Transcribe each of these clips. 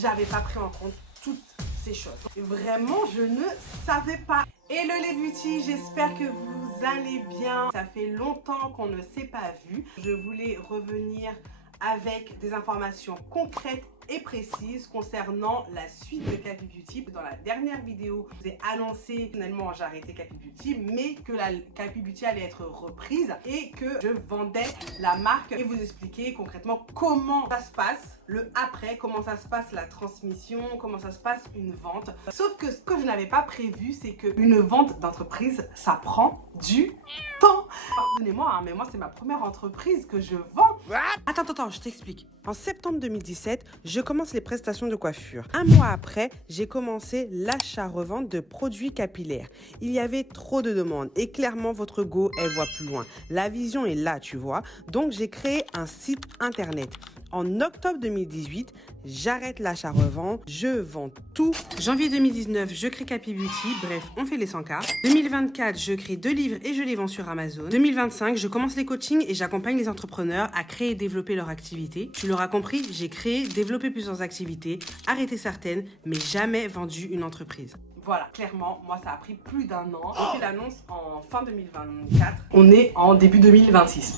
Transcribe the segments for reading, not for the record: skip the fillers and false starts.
j'avais pas pris en compte toutes ces choses. Et vraiment, je ne savais pas. Hello les beauty, j'espère que vous allez bien. Ça fait longtemps qu'on ne s'est pas vu. Je voulais revenir avec des informations concrètes et précises concernant la suite de Capi Beauty. Dans la dernière vidéo, je vous ai annoncé finalement j'ai arrêté Capi Beauty, mais que la Capi Beauty allait être reprise et que je vendais la marque et vous expliquer concrètement comment ça se passe, le après, comment ça se passe la transmission, comment ça se passe une vente. Sauf que ce que je n'avais pas prévu, c'est qu'une vente d'entreprise, ça prend du temps. Pardonnez-moi, hein, mais moi c'est ma première entreprise que je vends. Attends, je t'explique. En septembre 2017, je commence les prestations de coiffure. Un mois après, j'ai commencé l'achat-revente de produits capillaires. Il y avait trop de demandes et clairement votre go, elle voit plus loin. La vision est là, tu vois. Donc j'ai créé un site internet. En octobre 2018, j'arrête l'achat-revente, je vends tout. Janvier 2019, je crée Capi Beauty, bref, on fait les 100K. 2024, je crée 2 livres et je les vends sur Amazon. 2025, je commence les coachings et j'accompagne les entrepreneurs à créer et développer leur activité. Tu l'auras compris, j'ai créé, développé plusieurs activités, arrêté certaines, mais jamais vendu une entreprise. Voilà, clairement, moi ça a pris plus d'un an. J'ai fait l'annonce en fin 2024. On est en début 2026.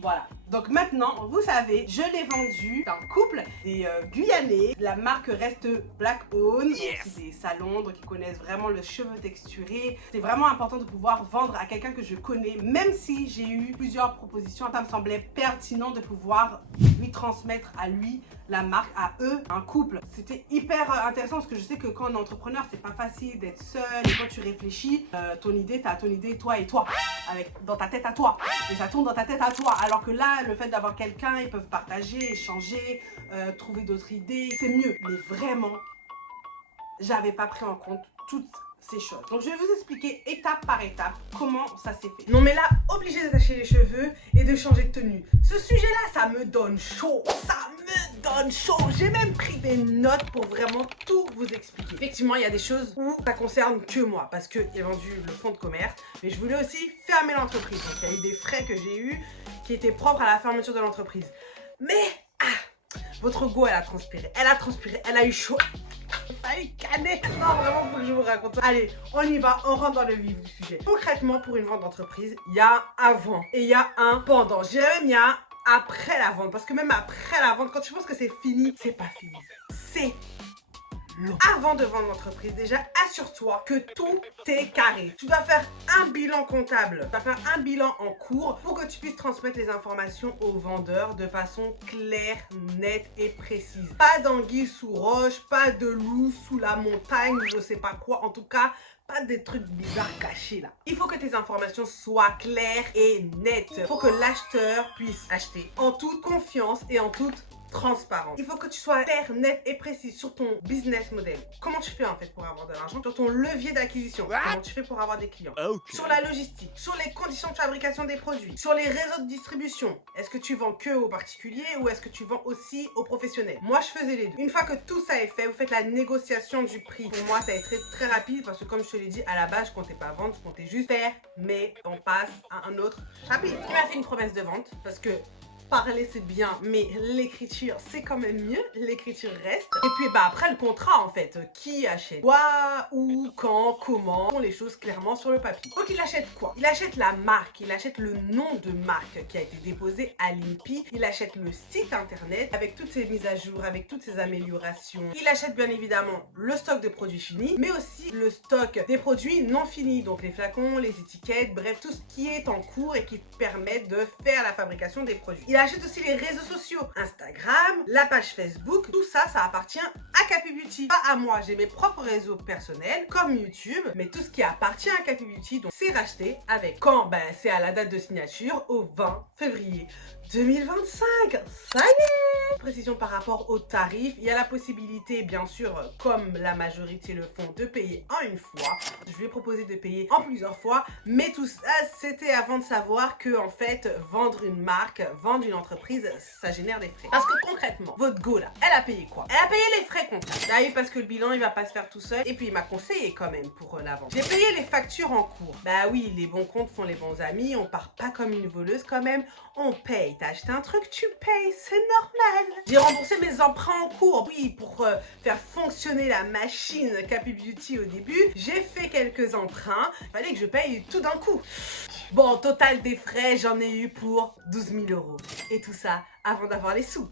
Voilà. Donc maintenant, vous savez, je l'ai vendu d'un couple, des Guyanais. La marque reste Black Owned. Yes. C'est des salons donc ils connaissent vraiment le cheveu texturé. C'est vraiment important de pouvoir vendre à quelqu'un que je connais, même si j'ai eu plusieurs propositions. Ça me semblait pertinent de pouvoir lui transmettre à lui la marque, à eux, un couple. C'était hyper intéressant parce que je sais que quand on est entrepreneur, c'est pas facile d'être seul. Et quand tu réfléchis, ton idée, t'as ton idée, toi et toi, dans ta tête à toi. Et ça tourne dans ta tête à toi. Alors que là, le fait d'avoir quelqu'un, ils peuvent partager, échanger, trouver d'autres idées, c'est mieux. Mais vraiment, j'avais pas pris en compte toutes ces choses. Donc je vais vous expliquer étape par étape comment ça s'est fait. Non mais là, obligé d'attacher les cheveux et de changer de tenue. Ce sujet-là, ça me donne chaud. Ça me donne chaud. J'ai même pris des notes pour vraiment tout vous expliquer. Effectivement, il y a des choses où ça concerne que moi parce que j'ai vendu le fonds de commerce, mais je voulais aussi fermer l'entreprise. Donc il y a eu des frais que j'ai eu qui étaient propres à la fermeture de l'entreprise. Mais votre go, elle a transpiré, elle a eu chaud. Ça y canner. Non, vraiment, faut que je vous raconte ça. Allez, on y va, on rentre dans le vif du sujet. Concrètement, pour une vente d'entreprise, il y a un avant et il y a un pendant. Je dirais même il y a un après la vente. Parce que même après la vente, quand tu penses que c'est fini, c'est pas fini. C'est long. Avant de vendre l'entreprise, déjà, assure-toi que tout est carré. Tu dois faire un bilan comptable. Tu dois faire un bilan en cours pour que tu puisses transmettre les informations aux vendeurs de façon claire, nette et précise. Pas d'anguille sous roche, pas de loup sous la montagne, je sais pas quoi. En tout cas, pas des trucs bizarres cachés là. Il faut que tes informations soient claires et nettes. Il faut que l'acheteur puisse acheter en toute confiance et en toute transparent. Il faut que tu sois clair, net et précis sur ton business model. Comment tu fais en fait pour avoir de l'argent? Sur ton levier d'acquisition. Comment tu fais pour avoir des clients? Sur la logistique, sur les conditions de fabrication des produits, sur les réseaux de distribution. Est-ce que tu vends que aux particuliers ou est-ce que tu vends aussi aux professionnels? Moi, je faisais les deux. Une fois que tout ça est fait, vous faites la négociation du prix. Pour moi, ça a été très rapide parce que comme je te l'ai dit, à la base, je comptais pas vendre, je comptais juste faire, mais on passe à un autre chapitre. Tu m'as fait une promesse de vente parce que parler c'est bien, mais l'écriture c'est quand même mieux, l'écriture reste. Et puis après le contrat en fait, qui achète quoi, où, quand, comment, sont les choses clairement sur le papier. Donc il achète quoi? Il achète la marque, il achète le nom de marque qui a été déposé à l'INPI, il achète le site internet avec toutes ses mises à jour, avec toutes ses améliorations. Il achète bien évidemment le stock de produits finis, mais aussi le stock des produits non finis, donc les flacons, les étiquettes, bref tout ce qui est en cours et qui permet de faire la fabrication des produits. Il achète aussi les réseaux sociaux, Instagram, la page Facebook, tout ça, ça appartient à Capi Beauty. Pas à moi, j'ai mes propres réseaux personnels comme YouTube, mais tout ce qui appartient à Capi Beauty, donc c'est racheté avec quand? Ben c'est à la date de signature au 20 février 2025. Ça y est! Précision par rapport aux tarifs, il y a la possibilité, bien sûr, comme la majorité le font, de payer en une fois. Je lui ai proposé de payer en plusieurs fois, mais tout ça, c'était avant de savoir que, en fait, vendre une marque, vendre une entreprise, ça génère des frais. Parce que concrètement, votre go là, elle a payé quoi? Elle a payé les frais comptables. D'ailleurs, parce que le bilan, il va pas se faire tout seul. Et puis, il m'a conseillé quand même pour la vente. J'ai payé les factures en cours. Bah oui, les bons comptes font les bons amis. On part pas comme une voleuse quand même. On paye. T'as acheté un truc, tu payes. C'est J'ai remboursé mes emprunts en cours. Oui, pour faire fonctionner la machine Capi Beauty au début, j'ai fait quelques emprunts. Il fallait que je paye tout d'un coup. Bon, total des frais, j'en ai eu pour 12 000 €. Et tout ça avant d'avoir les sous.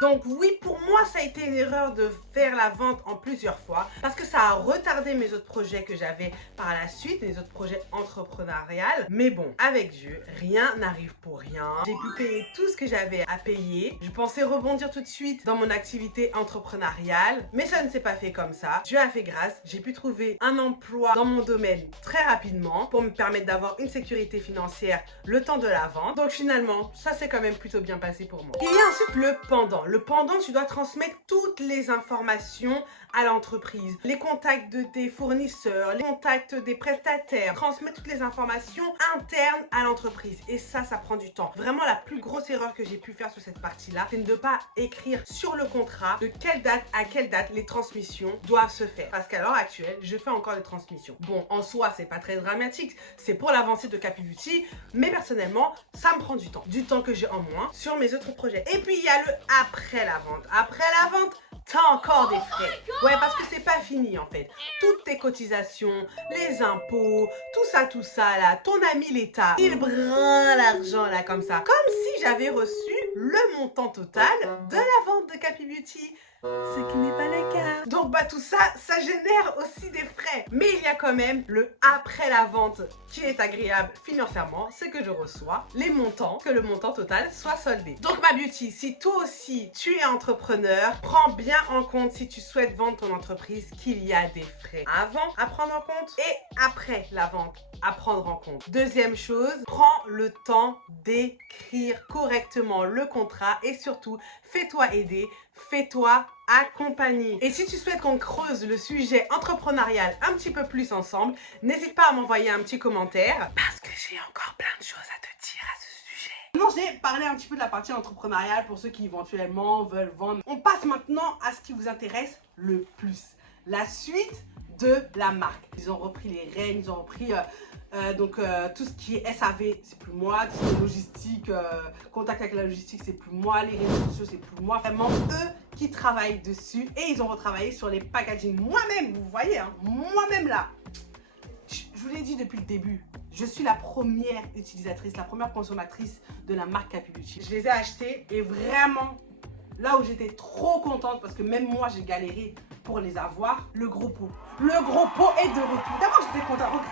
Donc oui, pour moi, ça a été une erreur de faire la vente en plusieurs fois parce que ça a retardé mes autres projets que j'avais par la suite, mes autres projets entrepreneuriaux. Mais bon, avec Dieu, rien n'arrive pour rien. J'ai pu payer tout ce que j'avais à payer. Je pensais rebondir tout de suite dans mon activité entrepreneuriale, mais ça ne s'est pas fait comme ça. Dieu a fait grâce, j'ai pu trouver un emploi dans mon domaine très rapidement pour me permettre d'avoir une sécurité financière le temps de la vente. Donc finalement, ça s'est quand même plutôt bien passé pour moi. Il y a ensuite le pendant. Le pendant, tu dois transmettre toutes les informations à l'entreprise. Les contacts de tes fournisseurs, les contacts des prestataires. Transmettre toutes les informations internes à l'entreprise. Et ça prend du temps. Vraiment, la plus grosse erreur que j'ai pu faire sur cette partie-là, c'est de ne pas écrire sur le contrat de quelle date à quelle date les transmissions doivent se faire. Parce qu'à l'heure actuelle, je fais encore des transmissions. Bon, en soi, c'est pas très dramatique. C'est pour l'avancée de Capi Beauty. Mais personnellement, ça me prend du temps. Du temps que j'ai en moins sur mes autres projets. Et puis, il y a le après la vente. Après la vente, t'as encore des frais. Ouais, parce que c'est pas fini en fait. Toutes tes cotisations, les impôts, tout ça là, ton ami l'État, il brin l'argent là comme ça. Comme si j'avais reçu le montant total de la vente de Capi Beauty. Ce qui n'est pas le cas. Donc bah tout ça, ça génère aussi des frais. Mais il y a quand même le après la vente qui est agréable financièrement, c'est que je reçois les montants, que le montant total soit soldé. Donc ma beauty, si toi aussi tu es entrepreneur, prends bien en compte si tu souhaites vendre ton entreprise qu'il y a des frais avant à prendre en compte et après la vente à prendre en compte. Deuxième chose, prends le temps d'écrire correctement le contrat et surtout fais-toi aider, fais-toi accompagner. Et si tu souhaites qu'on creuse le sujet entrepreneurial un petit peu plus ensemble, n'hésite pas à m'envoyer un petit commentaire parce que j'ai encore plein de choses à te dire à ce sujet. Non, j'ai parlé un petit peu de la partie entrepreneuriale pour ceux qui éventuellement veulent vendre. On passe maintenant à ce qui vous intéresse le plus. La suite de la marque. Ils ont repris les rênes, ils ont repris tout ce qui est SAV, c'est plus moi, tout ce qui est logistique, contact avec la logistique, c'est plus moi, les réseaux sociaux, c'est plus moi. Vraiment, eux qui travaillent dessus et ils ont retravaillé sur les packaging. Moi-même, vous voyez, hein, moi-même là, je vous l'ai dit depuis le début, je suis la première utilisatrice, la première consommatrice de la marque Capi Beauty. Je les ai achetés et vraiment, là où j'étais trop contente parce que même moi j'ai galéré pour les avoir, le gros pot. Le gros pot est de retour. D'abord j'étais contente.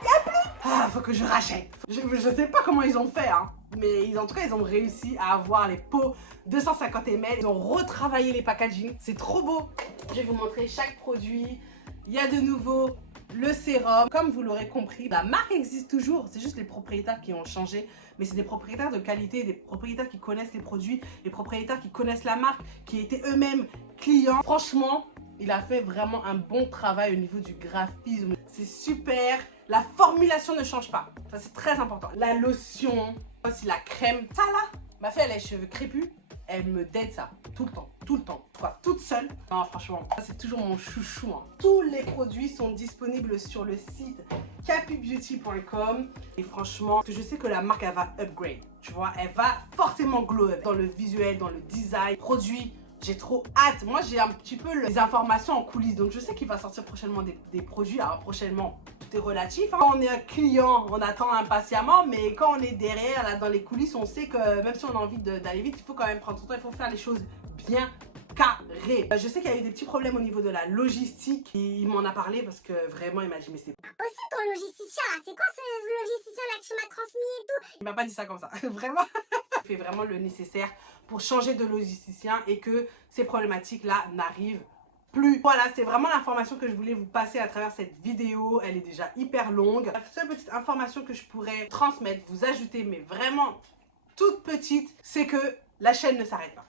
Il y a plus. Ah, faut que je rachète. Je sais pas comment ils ont fait, hein. Mais en tout cas, ils ont réussi à avoir les pots 250 ml. Ils ont retravaillé les packaging. C'est trop beau. Je vais vous montrer chaque produit. Il y a de nouveau le sérum. Comme vous l'aurez compris, la marque existe toujours. C'est juste les propriétaires qui ont changé. Mais c'est des propriétaires de qualité, des propriétaires qui connaissent les produits, des propriétaires qui connaissent la marque, qui étaient eux-mêmes clients. Franchement, il a fait vraiment un bon travail au niveau du graphisme. C'est super. La formulation ne change pas. Ça, c'est très important. La lotion, aussi la crème. Ça là, ma fille, elle a les cheveux crépus. Elle me déde ça tout le temps, tout le temps. Quoi, toute seule. Non, franchement, ça c'est toujours mon chouchou. Hein. Tous les produits sont disponibles sur le site capibeauty.com. Et franchement, je sais que la marque, elle va upgrade. Tu vois, elle va forcément glow up dans le visuel, dans le design, produit. J'ai trop hâte. Moi, j'ai un petit peu les informations en coulisses. Donc, je sais qu'il va sortir prochainement des produits. Alors, prochainement, tout est relatif. Hein. Quand on est un client, on attend impatiemment. Mais quand on est derrière, là, dans les coulisses, on sait que même si on a envie d'aller vite, il faut quand même prendre son temps. Il faut faire les choses bien carré. Je sais qu'il y a eu des petits problèmes au niveau de la logistique. Et il m'en a parlé parce que vraiment, il m'a dit, mais c'est... Aussi ton logisticien là, c'est quoi ce logisticien là que tu m'as transmis et tout? Il m'a pas dit ça comme ça, vraiment. Il fait vraiment le nécessaire pour changer de logisticien et que ces problématiques-là n'arrivent plus. Voilà, c'est vraiment l'information que je voulais vous passer à travers cette vidéo. Elle est déjà hyper longue. La seule petite information que je pourrais transmettre, vous ajouter, mais vraiment toute petite, c'est que la chaîne ne s'arrête pas.